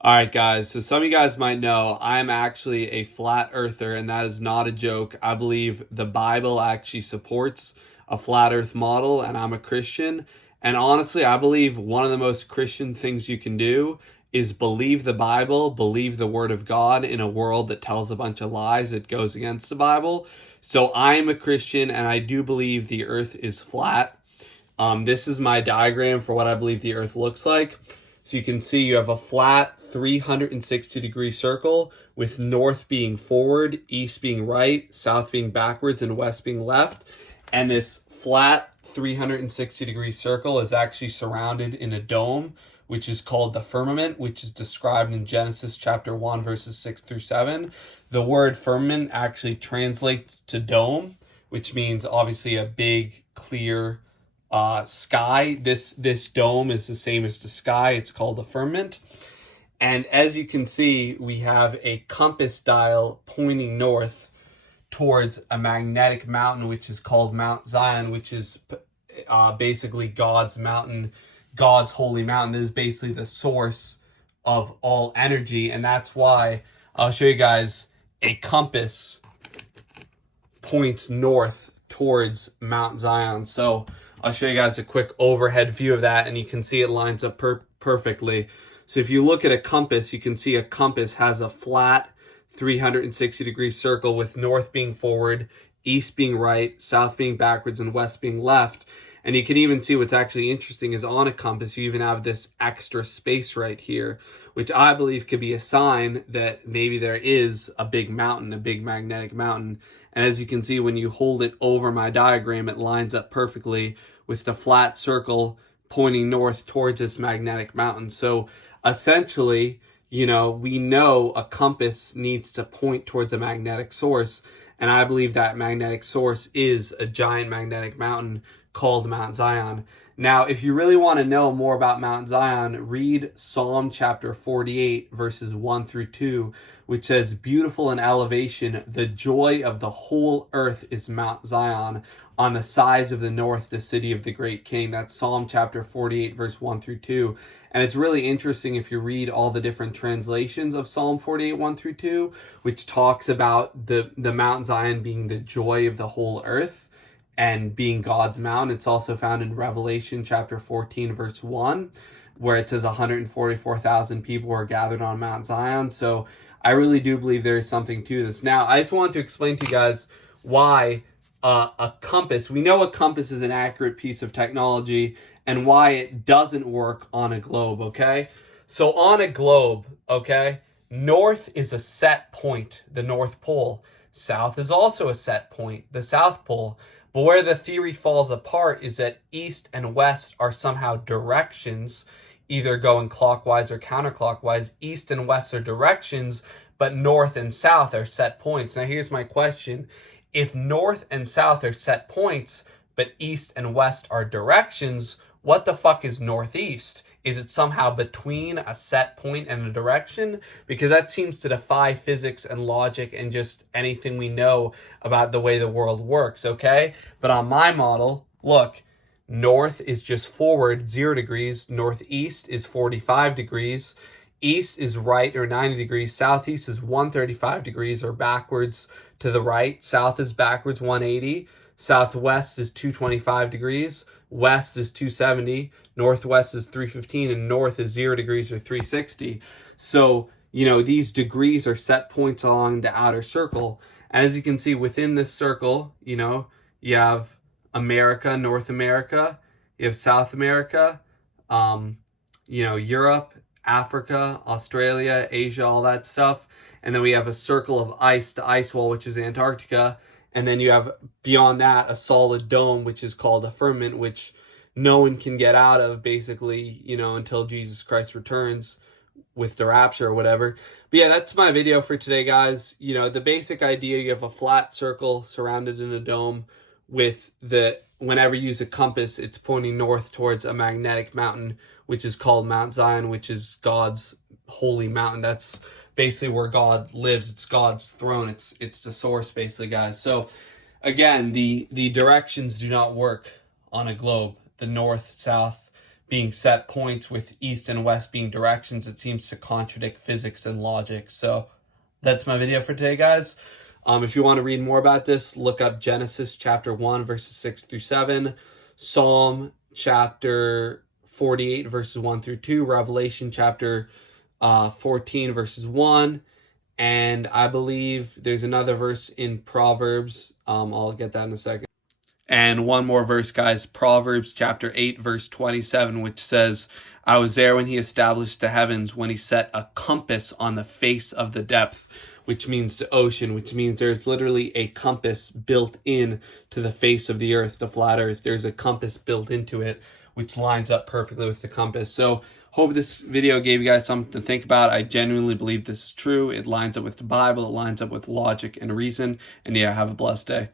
All right, guys. So some of you guys might know I'm actually a flat earther, and that is not a joke. I believe the Bible actually supports a flat earth model, and I'm a Christian. And honestly, I believe one of the most Christian things you can do is believe the Bible, believe the Word of God in a world that tells a bunch of lies that goes against the Bible. So I am a Christian, and I do believe the earth is flat. This is my diagram for what I believe the earth looks like. So you can see you have a flat 360-degree circle with north being forward, east being right, south being backwards, and west being left. And this flat 360-degree circle is actually surrounded in a dome, which is called the firmament, which is described in Genesis chapter 1, verses 6 through 7. The word firmament actually translates to dome, which means obviously a big, clear sky. This dome is the same as the sky. It's called the firmament. And as you can see, we have a compass dial pointing north towards a magnetic mountain, which is called Mount Zion, which is basically God's mountain, God's holy mountain. This is basically the source of all energy. And that's why I'll show you guys a compass points north towards Mount Zion. So I'll show you guys a quick overhead view of that, and you can see it lines up perfectly. So if you look at a compass, you can see a compass has a flat 360-degree circle with north being forward, east being right, south being backwards, and west being left. And you can even see what's actually interesting is on a compass, you even have this extra space right here, which I believe could be a sign that maybe there is a big mountain, a big magnetic mountain. And as you can see, when you hold it over my diagram, it lines up perfectly with the flat circle pointing north towards this magnetic mountain. So essentially, we know a compass needs to point towards a magnetic source. And I believe that magnetic source is a giant magnetic mountain called Mount Zion. Now, if you really want to know more about Mount Zion, read Psalm chapter 48, verses 1 through 2, which says, "Beautiful in elevation, the joy of the whole earth is Mount Zion, on the sides of the north, the city of the great king." That's Psalm chapter 48, verse 1 through 2. And it's really interesting if you read all the different translations of Psalm 48, 1 through 2, which talks about the Mount Zion being the joy of the whole earth and being God's mountain. It's also found in Revelation chapter 14, verse 1, where it says 144,000 people were gathered on Mount Zion. So I really do believe there is something to this. Now, I just want to explain to you guys why a compass, we know a compass is an accurate piece of technology, and why it doesn't work on a globe, okay? So on a globe, okay, north is a set point, the North Pole. South is also a set point, the South Pole. But where the theory falls apart is that east and west are somehow directions, either going clockwise or counterclockwise. East and west are directions, but north and south are set points. Now here's my question. If north and south are set points, but east and west are directions, what the fuck is northeast? Is it somehow between a set point and a direction? Because that seems to defy physics and logic and just anything we know about the way the world works, okay? But on my model, look, north is just forward 0 degrees, northeast is 45 degrees, east is right or 90 degrees, southeast is 135 degrees or backwards to the right, south is backwards 180, southwest is 225 degrees, west is 270, northwest is 315, and north is 0 degrees or 360. So, these degrees are set points along the outer circle. And as you can see within this circle, you have America, North America, you have South America, Europe, Africa, Australia, Asia, all that stuff. And then we have a circle of ice, the ice wall, which is Antarctica. And then you have, beyond that, a solid dome, which is called a firmament, which no one can get out of, basically, until Jesus Christ returns with the rapture or whatever. But yeah, that's my video for today, guys. The basic idea, you have a flat circle surrounded in a dome with whenever you use a compass, it's pointing north towards a magnetic mountain, which is called Mount Zion, which is God's holy mountain. That's basically where God lives. It's God's throne. It's the source, basically, guys. So again, the directions do not work on a globe. The north, south, being set points with east and west being directions, it seems to contradict physics and logic. So that's my video for today, guys. If you want to read more about this, look up Genesis chapter 1, verses 6 through 7, Psalm chapter 48, verses 1 through 2, Revelation chapter 14, verses 1, and I believe there's another verse in Proverbs. I'll get that in a second. And one more verse, guys, Proverbs chapter 8, verse 27, which says, I was there when he established the heavens, when he set a compass on the face of the depth, which means the ocean, which means there's literally a compass built in to the face of the earth, the flat earth. There's a compass built into it, which lines up perfectly with the compass. So hope this video gave you guys something to think about. I genuinely believe this is true. It lines up with the Bible. It lines up with logic and reason. And yeah, have a blessed day.